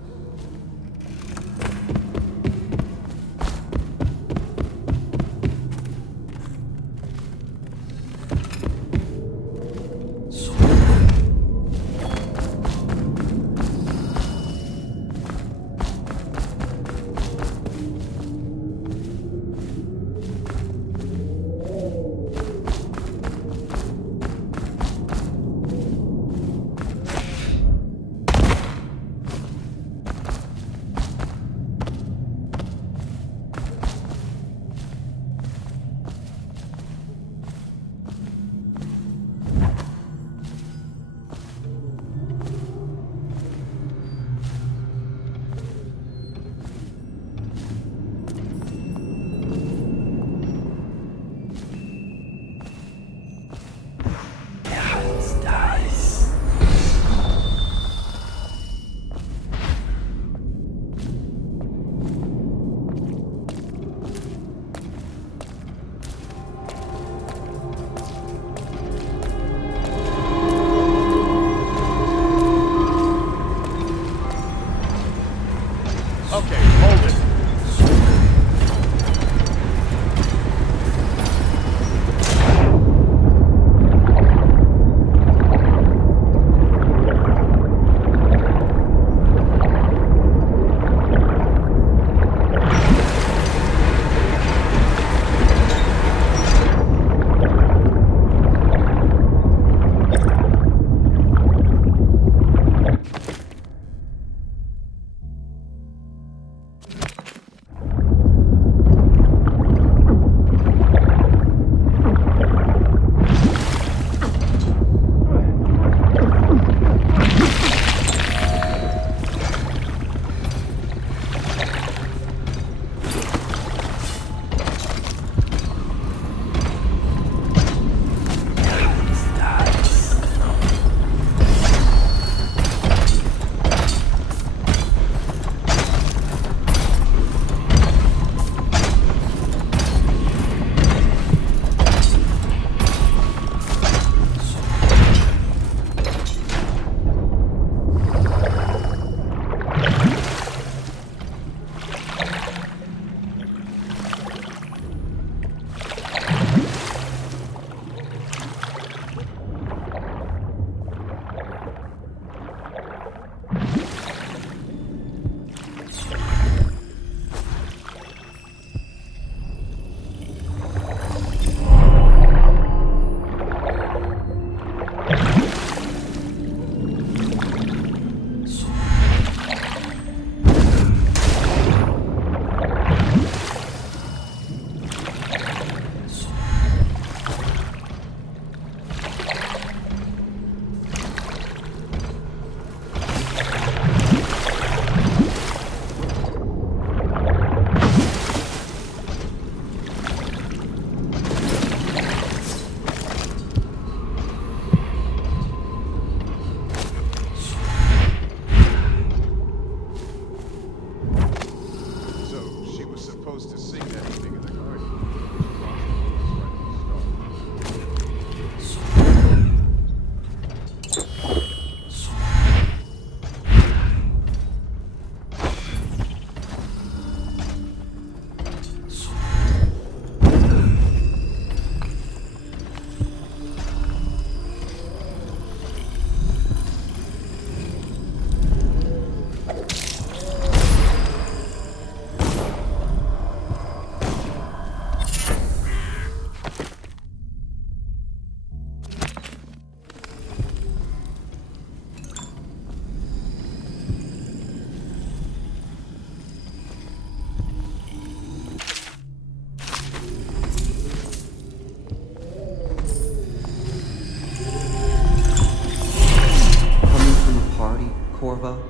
Corvo?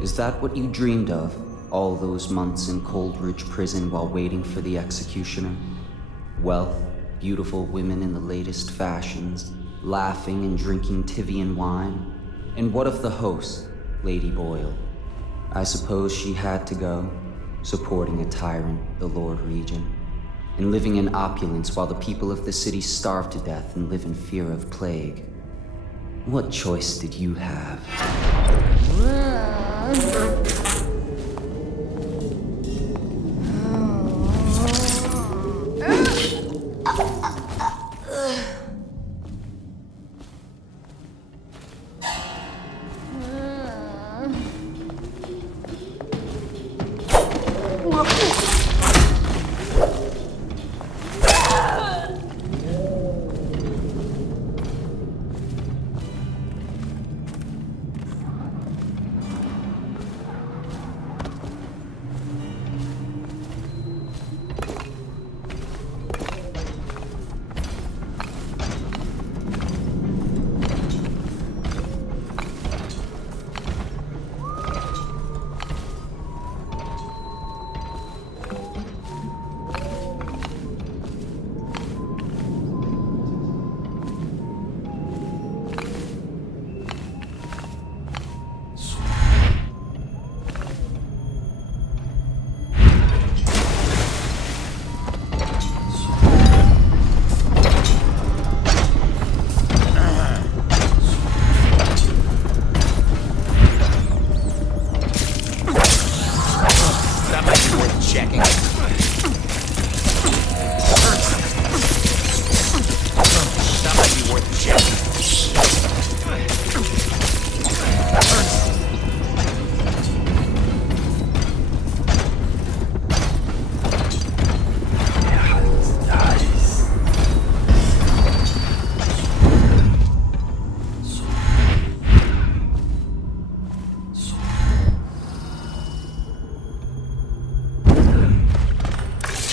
Is that what you dreamed of, all those months in Coldridge Prison while waiting for the executioner? Wealth, beautiful women in the latest fashions, laughing and drinking Tivian wine? And what of the host, Lady Boyle? I suppose she had to go, supporting a tyrant, the Lord Regent, and living in opulence while the people of the city starve to death and live in fear of plague. What choice did you have?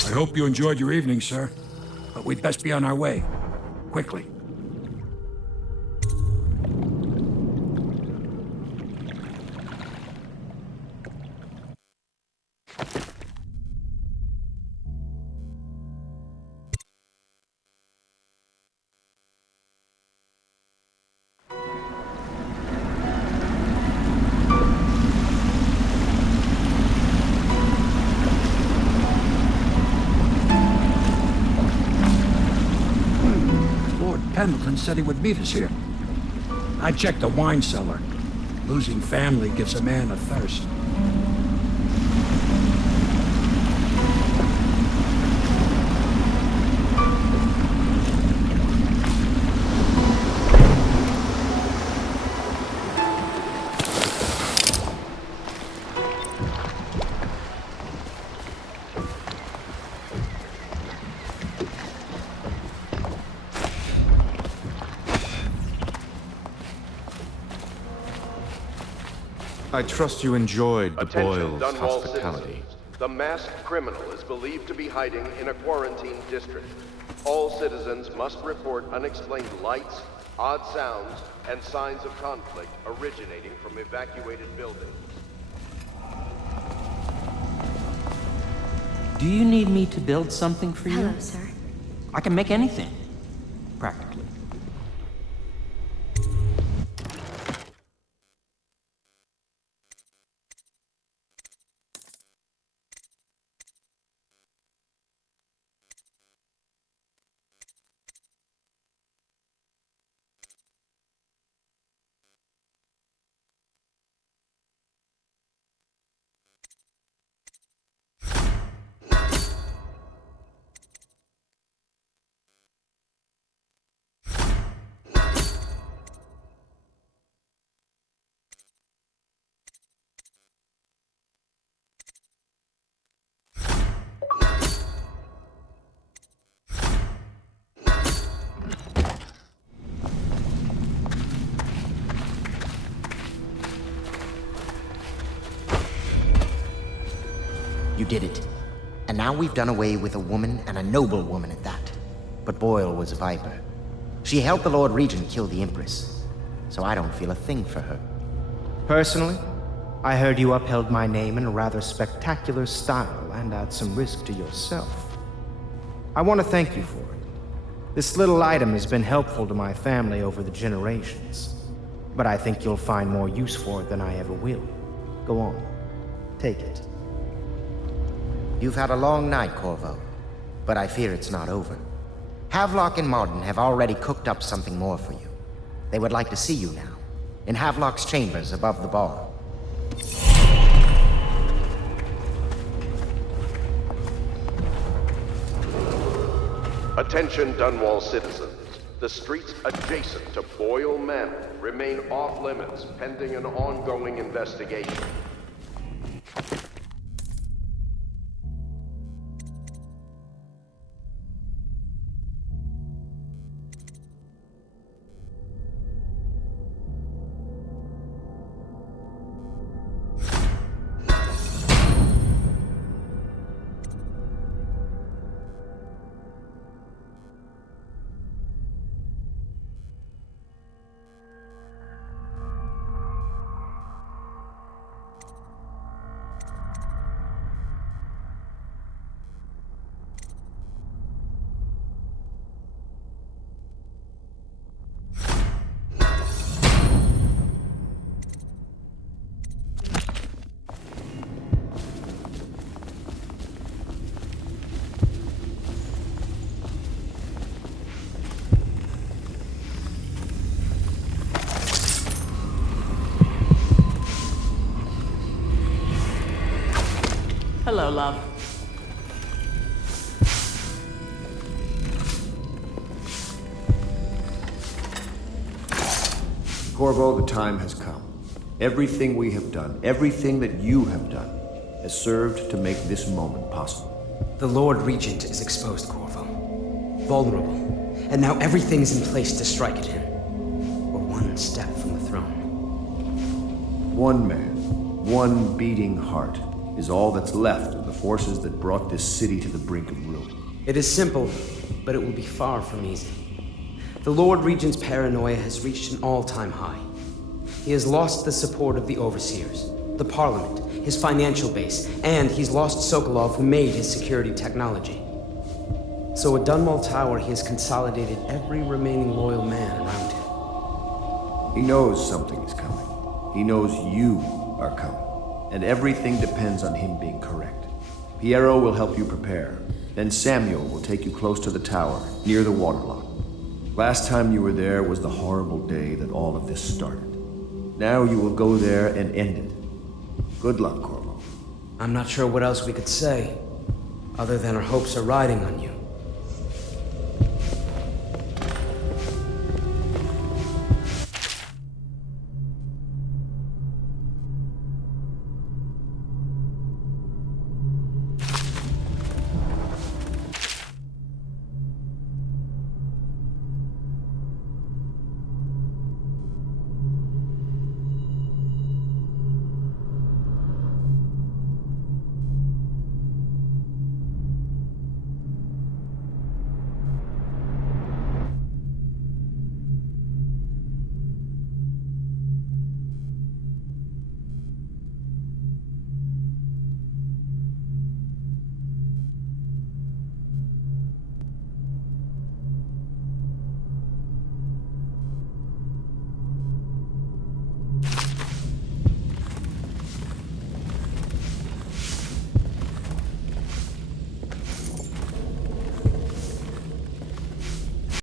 I hope you enjoyed your evening, sir. But we'd best be on our way. Quickly. Pendleton said he would meet us here. I checked the wine cellar. Losing family gives a man a thirst. I trust you enjoyed the Attention, Boyle's Dunwall hospitality. citizens. The masked criminal is believed to be hiding in a quarantine district. All citizens must report unexplained lights, odd sounds, and signs of conflict originating from evacuated buildings. Do you need me to build something for you? Hello, sir. I can make anything, practically. You did it. And now we've done away with a woman, and a noble woman at that. But Boyle was a viper. She helped the Lord Regent kill the Empress, so I don't feel a thing for her. Personally, I heard you upheld my name in a rather spectacular style and at some risk to yourself. I want to thank you for it. This little item has been helpful to my family over the generations, but I think you'll find more use for it than I ever will. Go on, take it. You've had a long night, Corvo, but I fear it's not over. Havelock and Martin have already cooked up something more for you. They would like to see you now, in Havelock's chambers above the bar. Attention Dunwall citizens. The streets adjacent to Boyle Manor remain off limits pending an ongoing investigation. Hello, love. Corvo, the time has come. Everything we have done, everything that you have done, has served to make this moment possible. The Lord Regent is exposed, Corvo. Vulnerable. And now everything's in place to strike at him. We're one step from the throne. One man, one beating heart, is all that's left of the forces that brought this city to the brink of ruin. It is simple, but it will be far from easy. The Lord Regent's paranoia has reached an all-time high. He has lost the support of the Overseers, the Parliament, his financial base, and he's lost Sokolov, who made his security technology. So at Dunwall Tower, he has consolidated every remaining loyal man around him. He knows something is coming. He knows you are coming. And everything depends on him being correct. Piero will help you prepare. Then Samuel will take you close to the tower, near the waterlock. Last time you were there was the horrible day that all of this started. Now you will go there and end it. Good luck, Corvo. I'm not sure what else we could say, other than our hopes are riding on you.